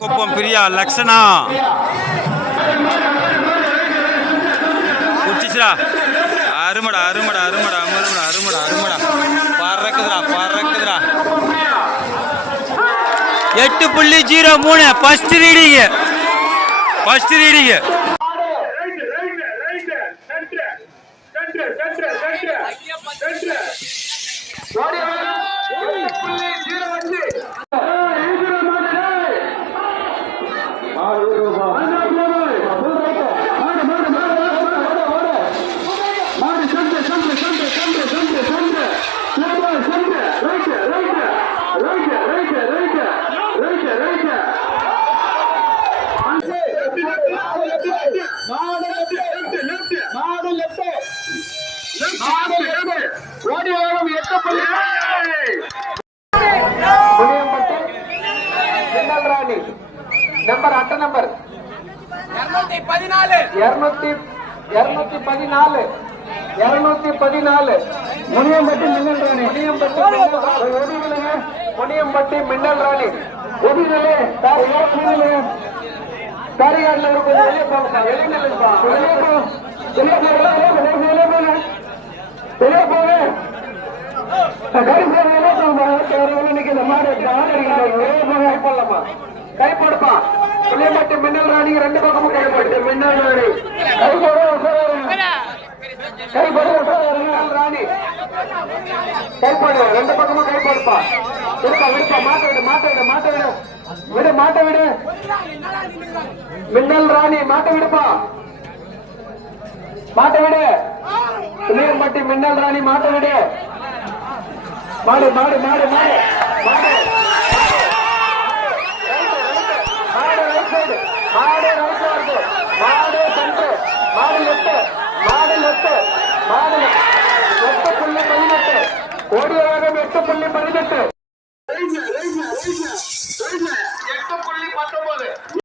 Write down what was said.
குப்பம் பிரியா லக்ஷனா குடிச்சிச்சுடா. அருமடா அருமடா அருமடா அருமடா அருமடா அருமடா பறக்குதுடா பறக்குதுடா. 8.03 first reading first reading. Number அட்ட நம்பர் 214 முனியம்பட்டி மின்னல் ராணி முனியம்பட்டி மின்னல் ராணி ஒடிகளே தாரிகாட்ல இருக்கு. வெளியே போகப்பா வெளியே போக கைப்படுப்பா. புளியம்பட்டி மின்னல் ராணி ரெண்டு பக்கமும் கைப்பட்டு மின்னல் ராணி கைப்படு ராணி கைப்படு ரெண்டு பக்கமும் கைப்படுப்பா. விடுப்பா விடுப்பா மாட்ட விடு மாட்ட விடு மாட்ட விடு விடு மாட்ட விடு மின்னல் ராணி மாட்ட விடுப்பா மாட்ட விடு. புளியம்பட்டி மின்னல் ராணி மாட்ட விடு. மாடு மாடு மாடு மாடு மாடு மாடு மாடு சென்று மாடு லெட்டு மாடு 8.18 கோடி வேகம் 8.18